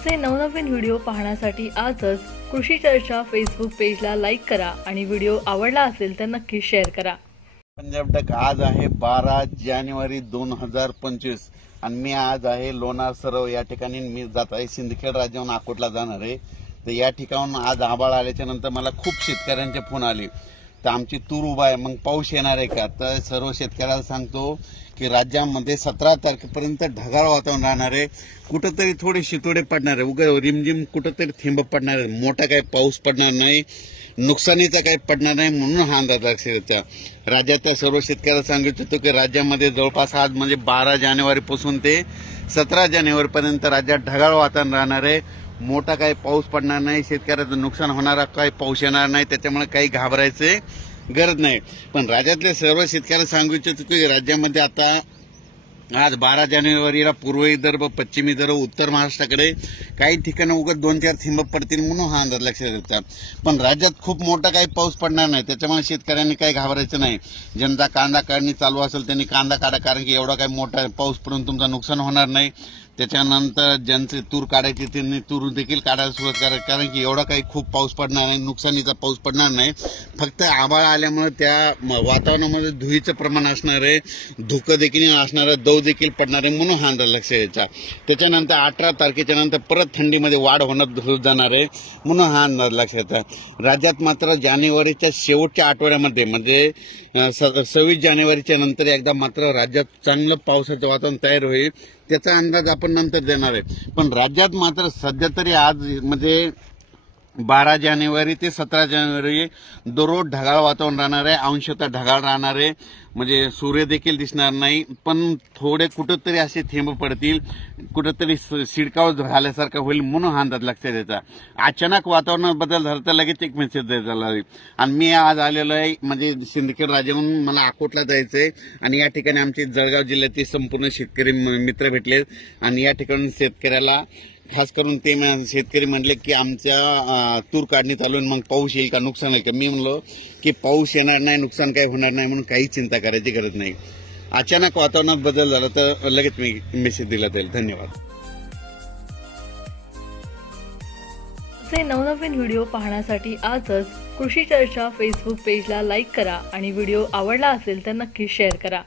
असे नवनवीन व्हिडिओ पाहण्यासाठी आजच कृषी चर्चा फेसबुक पेजला लाईक करा आणि व्हिडिओ आवडला असेल तर नक्की शेअर करा। पंजाब तक आज आहे 12 जानेवारी 2025 आणि मी आज आहे लोणार सरोवर या ठिकाणी मी जात आहे। सिंदखेड राज्याहून अकोटला जाणार आहे। तर या ठिकाणाहून आज आभाळ आल्याच्या नंतर मला खूप शेतकऱ्यांचे फोन आले, तर आमची तूर उभा आहे, मग पाऊस येणार आहे का? तर सर्व शेतकऱ्यांना सांगतो की राज्यामध्ये 17 तारखेपर्यंत ढगाळ वातावरण राहणार आहे। कुठेतरी थोडे शितोडे पडणार आहे, उगा रिमझिम कुठेतरी थेंब पडणार आहे, मोठा काही पाऊस पडणार नाही, नुकसानीचा काही पडणार नाही, म्हणून हा अंदाज लक्षात राज्याच्या सर्व शेतकऱ्यांना सांगितलं होतं की राज्यामध्ये जवळपास आज म्हणजे 12 जानेवारीपासून ते 17 जानेवारीपर्यंत राज्यात ढगाळ वातावरण राहणार आहे। मोठा काही पाऊस पडणार नाही, शेतकऱ्याचं नुकसान होणारा काही पाऊस येणार नाही, त्याच्यामुळे काही घाबरायचे गरज नाही। पण राज्यातल्या सर्व शेतकऱ्यांना सांगू इच्छितो की राज्यामध्ये आता आज 12 जानेवारीला पूर्व विदर्भ, पश्चिम विदर्भ, उत्तर महाराष्ट्राकडे काही ठिकाणी उगाच 2-4 थेंब पडतील म्हणून हा अंदाज लक्षात येतो। पण राज्यात खूप मोठा काही पाऊस पडणार नाही, त्याच्यामुळे शेतकऱ्यांनी काही घाबरायचं नाही। ज्यांचा कांदा काढणी चालू असेल त्यांनी कांदा काढा, कारण की एवढा काही मोठा पाऊस पडून तुमचं नुकसान होणार नाही। त्याच्यानंतर ज्यांचे तूर काढायचे त्यांनी तूर देखील काढायला सुरुवात करा, कारण की एवढा काही खूप पाऊस पडणार नाही, नुकसानीचा पाऊस पडणार नाही। फक्त आभाळ आल्यामुळे त्या वातावरणामध्ये धुळीचं प्रमाण असणार आहे, धुकं देखील असणार आहे, दव देखील पडणार आहे, म्हणून हा अंदाज लक्षात यायचा। त्याच्यानंतर 18 तारखेच्या नंतर परत थंडीमध्ये वाढ होत जाणार आहे, म्हणून हा अंदाज लक्षात येतो। राज्यात मात्र जानेवारीच्या शेवटच्या आठवड्यामध्ये म्हणजे 26 जानेवारीच्या नंतर एकदा मात्र राज्यात चांगलं पावसाचं वातावरण तयार होईल, त्याचा अंदाज आपण नंतर देणार आहे। पण राज्यात मात्र सध्या तरी आज म्हणजे 12 जानेवारी ते 17 जानेवारी दररोज ढगाळ वातावरण राहणार आहे, अंशतः ढगाळ राहणार आहे, म्हणजे सूर्य देखील दिसणार नाही, पण थोडे कुठेतरी असे थेंब पडतील, कुठेतरी शिडकाव झाल्यासारखं होईल, म्हणून हा अंदाज लक्षात यायचा। अचानक वातावरणात बदल झाला तर लगेच एक मेसेज द्यायचा लागेल। आणि मी आज आलेलो आहे म्हणजे सिंदखेड राज्याहून मला अकोटला जायचंय, आणि या ठिकाणी आमचे जळगाव जिल्ह्यातील संपूर्ण शेतकरी मित्र भेटले, आणि या ठिकाणी शेतकऱ्याला खास करून ते शेतकरी म्हणले की आमच्या तूर काढणी चालू आहे, मग पाऊस येईल का, नुकसान आहे का? मी म्हणलो की पाऊस येणार नाही, नुकसान काही होणार नाही, म्हणून काही चिंता करायची गरज नाही। अचानक वातावरणात बदल झाला तर लगेच मी मेसेज दिला जाईल। धन्यवाद। असे नवनवीन व्हिडिओ पाहण्यासाठी आजच कृषी चर्चा फेसबुक पेजला लाईक करा आणि व्हिडिओ आवडला असेल तर नक्की शेअर करा।